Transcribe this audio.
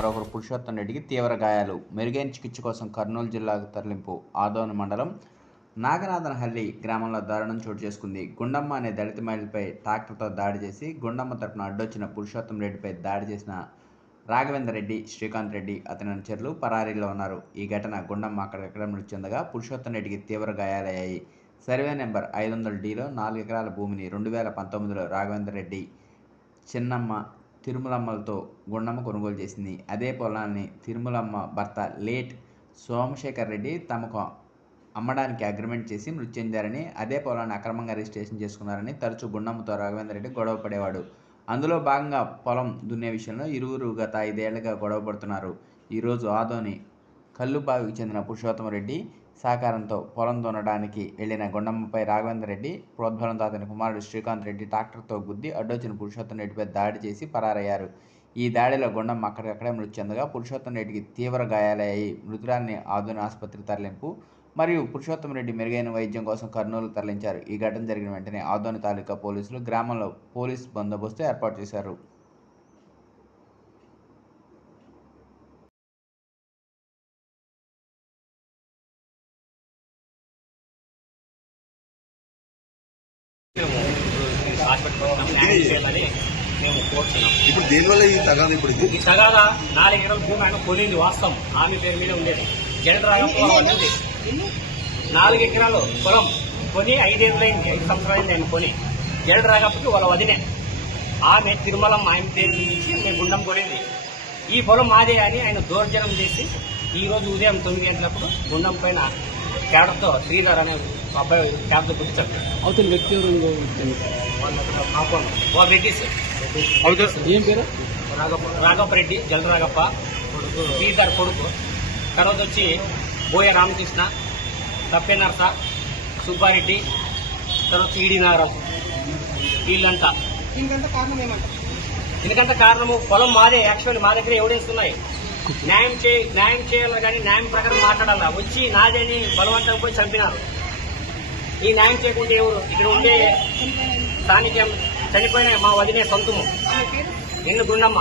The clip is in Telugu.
మరొకరు పురుషోత్తం రెడ్డికి తీవ్ర గాయాలు. మెరుగైన చికిత్స కోసం కర్నూలు జిల్లాకు తరలింపు ఆదోని మండలం నాగనాథనహల్లి గ్రామంలో దారుణం చోటు చేసుకుంది. గుండమ్మ అనే దళిత మహిళపై ట్రాక్టర్తో దాడి చేసి గుండమ్మ తరపున అడ్డొచ్చిన పురుషోత్తం రెడ్డిపై దాడి చేసిన రాఘవేందర్ రెడ్డి శ్రీకాంత్ రెడ్డి అతని అనుచరులు పరారీలో ఉన్నారు. ఈ ఘటన గుండమ్మ అక్కడెక్కడ మృతి చెందగా పురుషోత్తం రెడ్డికి తీవ్ర గాయాలయ్యాయి. సర్వే నెంబర్ ఐదు వందల డీలో నాలుగు ఎకరాల భూమిని రెండు వేల పంతొమ్మిదిలో రాఘవేందర్ రెడ్డి చిన్నమ్మ తిరుమలమ్మలతో గుండమ్మ కొనుగోలు చేసింది. అదే పొలాన్ని తిరుమలమ్మ భర్త లేట్ సోమశేఖర్ రెడ్డి తమకు అమ్మడానికి అగ్రిమెంట్ చేసి మృతి చెందారని అదే పొలాన్ని అక్రమంగా రిజిస్ట్రేషన్ చేసుకున్నారని తరచూ గుండమ్మతో రాఘవేంద్ర రెడ్డి గొడవ పడేవాడు. అందులో భాగంగా పొలం దున్నే విషయంలో ఇరువురు గత ఐదేళ్ళుగా గొడవ పడుతున్నారు. ఈరోజు ఆదోని కల్లుబావికి చెందిన పురుషోత్తమ రెడ్డి సహకారంతో పొలం దున్నడానికి వెళ్ళిన గుండమ్మపై రాఘవేంద్ర రెడ్డి ప్రోద్బలంతో అతని కుమారుడు శ్రీకాంత్ రెడ్డి ట్రాక్టర్తో గుద్ది అడ్డొచ్చిన పురుషోత్తం రెడ్డిపై దాడి చేసి పరారయ్యారు. ఈ దాడిలో గుండమ్మ అక్కడికక్కడే మృతి చెందగా పురుషోత్తం రెడ్డికి తీవ్ర గాయాలయ్యాయి. మృతురాన్ని ఆధునిక ఆసుపత్రి తరలింపు మరియు పురుషోత్తం రెడ్డి మెరుగైన వైద్యం కోసం కర్నూలు తరలించారు. ఈ ఘటన జరిగిన వెంటనే ఆదోని తాలూకా పోలీసులు గ్రామంలో పోలీస్ బందోబస్తు ఏర్పాటు చేశారు. మేము కోరుతున్నాం. ఇప్పుడు దేనివల్ల ఈ తగాదు ఇప్పుడు ఈ తగాదా నాలుగు ఎకరాల భూమి ఆయన కొనింది వాస్తవం. ఆమె పేరు మీద ఉండేది. అనేది నాలుగు ఎకరాలు పొలం కొని ఐదేళ్ళైంది ఐదు సంవత్సరాలైంది ఆయన కొని. జడ రాకపోతే వాళ్ళ వదినే. ఆమె తిరుమలం ఆయన పేరు నుంచి మేము గుండం కొనింది. ఈ పొలం మాదే అని ఆయన దౌర్జన్యం చేసి ఈ రోజు ఉదయం తొమ్మిది గంటలప్పుడు గుండం పైన క్యాడర్తో శ్రీధర్ అనే అబ్బాయి క్యాబ్తో గుర్తించాడు అవతల వ్యక్తి ఎవరు? వాళ్ళ ఏం పేరు? రాఘప్ప రాఘప్ప రెడ్డి జలరాఘప్ప శ్రీధర్ కొడుకు. తర్వాత వచ్చి బోయ రామకృష్ణ తప్పే నరస సుబ్బారెడ్డి తర్వాత ఈడి నాగరాజు. వీళ్ళంతా ఎందుకంటే కారణము పొలం మాదే యాక్చువల్లీ మా దగ్గర ఎవిడెన్స్ ఉన్నాయి న్యాయం చే న్యాయం చేయాలి కానీ న్యాయం ప్రకారం మాట్లాడాలా? వచ్చి నాదేని బలవంతం పోయి చంపినారు. ఈ న్యాయం చేయకుంటే ఎవరు? ఇక్కడ ఉండే స్థానిక చనిపోయిన మా వదిలే సొంతము. నిన్ను గుండమ్మ